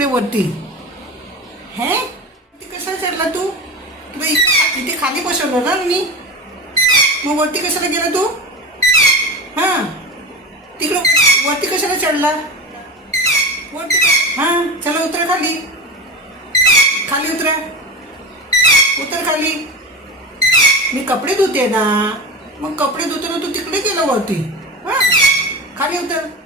तिकडे वरती. हे ती कशाला चढला तू? तुला इथे खाली बसवलं ना मी, मग वरती कशाला गेला तू? हां, तिकडं वरती कशाला चढला? वरती हां, चला उतरा खाली. खाली उतरा, उतर खाली. मी कपडे धुते ना, मग कपडे धुताना तू तिकडे गेला वरती. हां, खाली उतर.